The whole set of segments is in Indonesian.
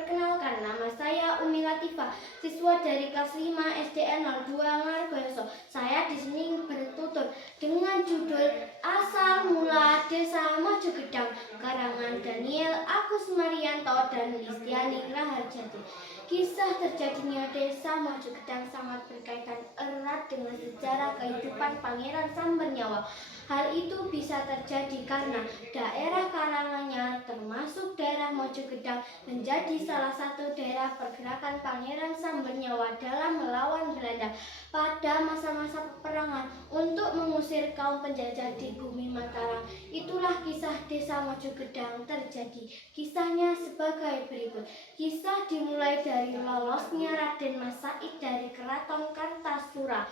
Perkenalkan, nama saya Umi Latifah, siswa dari kelas 5 SDN 02 Ngargoyoso. Saya di sini bertutur dengan judul Asal Mula Desa Mojogedang, karangan Daniel Agus Marianto dan Listiani Raharjati. Kisah terjadinya desa Mojogedang sangat berkaitan erat dengan sejarah kehidupan Pangeran Sambernyawa. Hal itu bisa terjadi karena daerah Karanganyar termasuk daerah Mojogedang menjadi salah satu daerah pergerakan Pangeran Sambernyawa dalam melawan Belanda pada masa-masa peperangan untuk mengusir kaum penjajah di bumi Mataram. Itulah kisah desa Mojogedang terjadi. Kisahnya sebagai berikut. Kisah dimulai dari lolosnya Raden Mas Said dari Keraton Kartasura.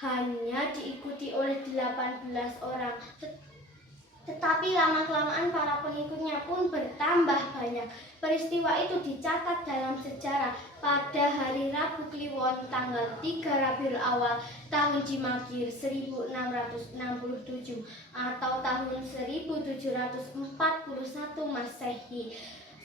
Hanya diikuti oleh 18 orang. Tetapi lama-kelamaan para pengikutnya pun bertambah banyak. Peristiwa itu dicatat dalam sejarah pada hari Rabu Kliwon tanggal 3 Rabiul Awal tahun Jimakir 1667 atau tahun 1741 Masehi.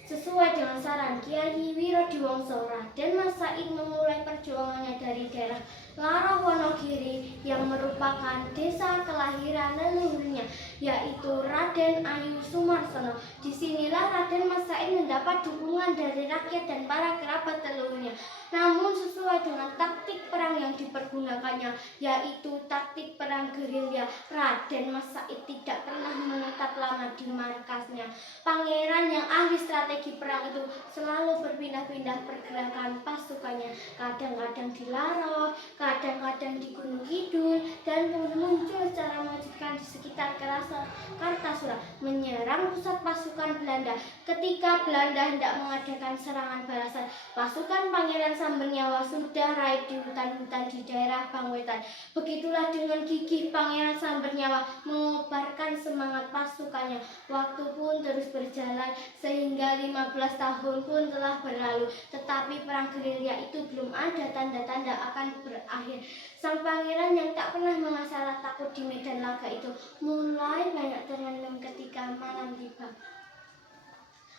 Sesuai dengan saran Kiai Wirodiwongso, Raden Mas Said memulai perjuangannya dari daerah Laro Wonogiri yang merupakan desa kelahiran leluhurnya, yaitu Raden Ayu Sumarsono. Disinilah Raden Mas Said mendapat dukungan dari rakyat dan para kerabat leluhurnya. Namun sesuai dengan taktik perang yang dipergunakannya, yaitu taktik perang gerilya, Raden Mas Said tidak pernah menetap lama di markasnya. Pangeran yang ahli strategi perang itu selalu berpindah-pindah pergerakan pasukannya, kadang-kadang di Laro, kadang-kadang di Gunung Kidul, dan muncul secara mengejutkan di sekitar Kartasura, menyerang pusat pasukan Belanda. Ketika Belanda hendak mengadakan serangan balasan, pasukan Pangeran Sambernyawa sudah raib di hutan-hutan di daerah Bangwetan. Begitulah dengan gigih Pangeran Sambernyawa mengobarkan semangat pasukannya. Waktu pun terus berjalan sehingga 15 tahun pun telah berlalu, tetapi perang gerilya itu belum ada tanda-tanda akan berakhir. Sang pangeran yang tak pernah mengasalah takut di medan laga itu mulai banyak termenung ketika malam tiba.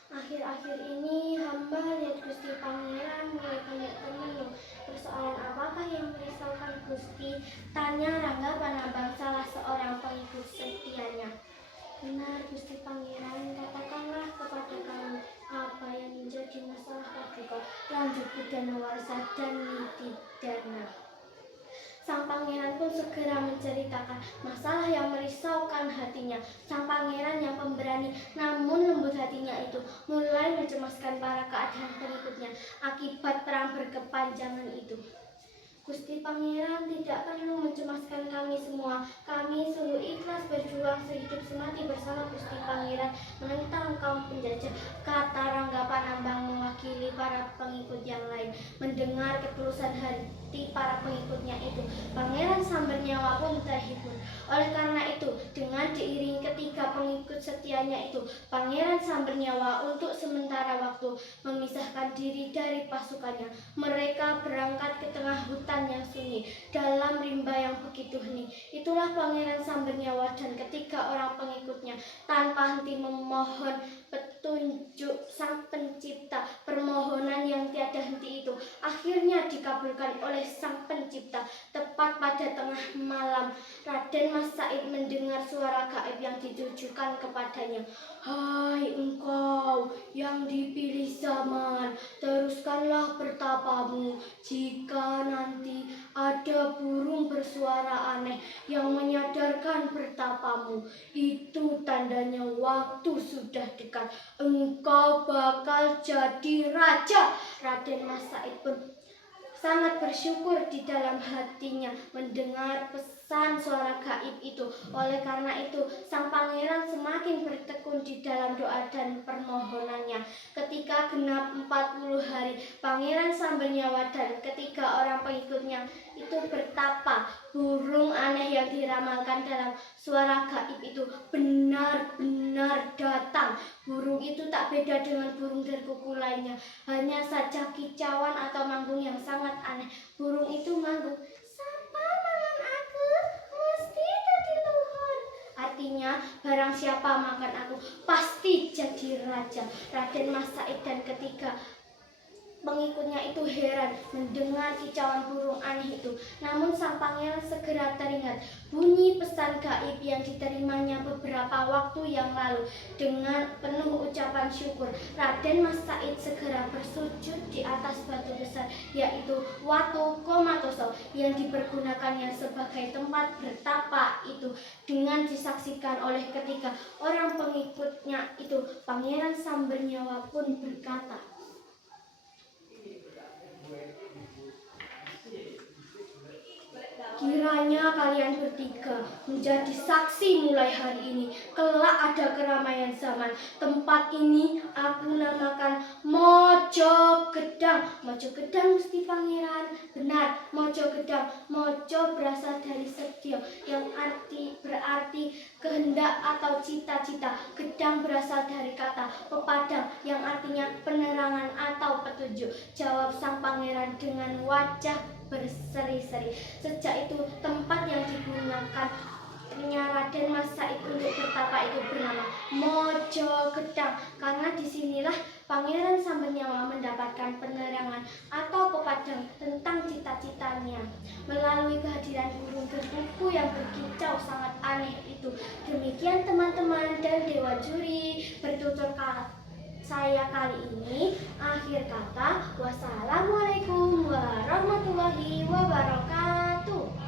Akhir-akhir ini hamba lihat Gusti Pangeran mulai banyak termenung. Persoalan apakah yang merisaukan Gusti? Tanya Rangga Panambang, salah seorang pengikut setianya. Benar Gusti Pangeran, katakanlah kepada kami apa yang menjadi masalah Paduka, lanjut Pidanawarsa dan Nitidana. Sang pangeran pun segera menceritakan masalah yang merisaukan hatinya. Sang pangeran yang pemberani namun lembut hatinya itu mulai mencemaskan para keadaan pengikutnya akibat perang berkepanjangan itu. Gusti Pangeran tidak perlu mencemaskan kami semua. Kami sungguh ikhlas berjuang sehidup semati bersama Gusti Pangeran menentang kaum penjajah, kata Rangga Panambang mewakili para pengikut yang lain. Mendengar ketulusan hati para pengikutnya itu, Pangeran Sambernyawa pun terhibur. Oleh karena itu, dengan diiringi ketiga pengikut setianya itu, Pangeran Sambernyawa untuk sementara waktu memisahkan diri dari pasukannya. Mereka berangkat ke tengah hutan yang sunyi dalam rimba yang begitu hening. Itulah Pangeran Sambernyawa dan ketiga orang pengikutnya tanpa henti memohon petunjuk Sang Pencipta. Permohonan yang tiada henti itu akhirnya dikabulkan oleh Sang Pencipta. Tepat pada tengah malam, Raden Mas Said mendengar suara gaib yang ditujukan kepadanya. Hai engkau yang dipilih zaman, teruskanlah pertapamu. Jika nanti ada burung bersuara aneh yang menyadarkan pertapamu, itu tandanya waktu sudah dekat. Engkau bakal jadi raja. Raden Mas Said pun sangat bersyukur di dalam hatinya mendengar pesan suara gaib itu. Oleh karena itu, sang pangeran semakin bertekun di dalam doa dan permohonannya. Ketika genap 40 hari, Pangeran Sambernyawa dan ketiga orang pengikutnya itu bertapa. Burung aneh yang diramalkan dalam suara gaib itu benar-benar datang. Burung itu tak beda dengan burung derkuku lainnya, hanya saja kicauan atau manggung yang sangat aneh. Burung itu manggung, "Sapa mangan aku, mesti dadi luhur." Artinya, barang siapa makan aku, pasti jadi raja. Raden Mas Said dan ketiga Pengikutnya itu heran mendengar kicauan burung aneh itu. Namun sang pangeran segera teringat bunyi pesan gaib yang diterimanya beberapa waktu yang lalu. Dengan penuh ucapan syukur, Raden Mas Said segera bersujud di atas batu besar, yaitu Watu Komatoso, yang dipergunakannya sebagai tempat bertapa itu. Dengan disaksikan oleh ketiga orang pengikutnya itu, Pangeran Sambernyawa pun berkata, kiranya kalian bertiga menjadi saksi mulai hari ini. Kelak ada keramaian zaman. Tempat ini aku namakan Mojo Gedang. Mojo Gedang, Gusti Pangeran. Benar, Mojo Gedang. Mojo berasal dari sedio, yang berarti kehendak atau cita-cita. Gedang berasal dari kata pepadang, yang artinya penerangan atau petunjuk. Jawab sang pangeran dengan wajah berseri-seri. Sejak itu tempat yang digunakan Raden Mas Said untuk bertapa itu bernama Mojo Gedang, karena disinilah Pangeran Sambernyawa mendapatkan penerangan atau pepadang tentang cita-citanya melalui kehadiran burung berkuku yang berkicau sangat aneh itu. Demikian teman-teman dan Dewa Juri, bertutur kata saya kali ini. Akhir kata, wassalamualaikum warahmatullahi wabarakatuh.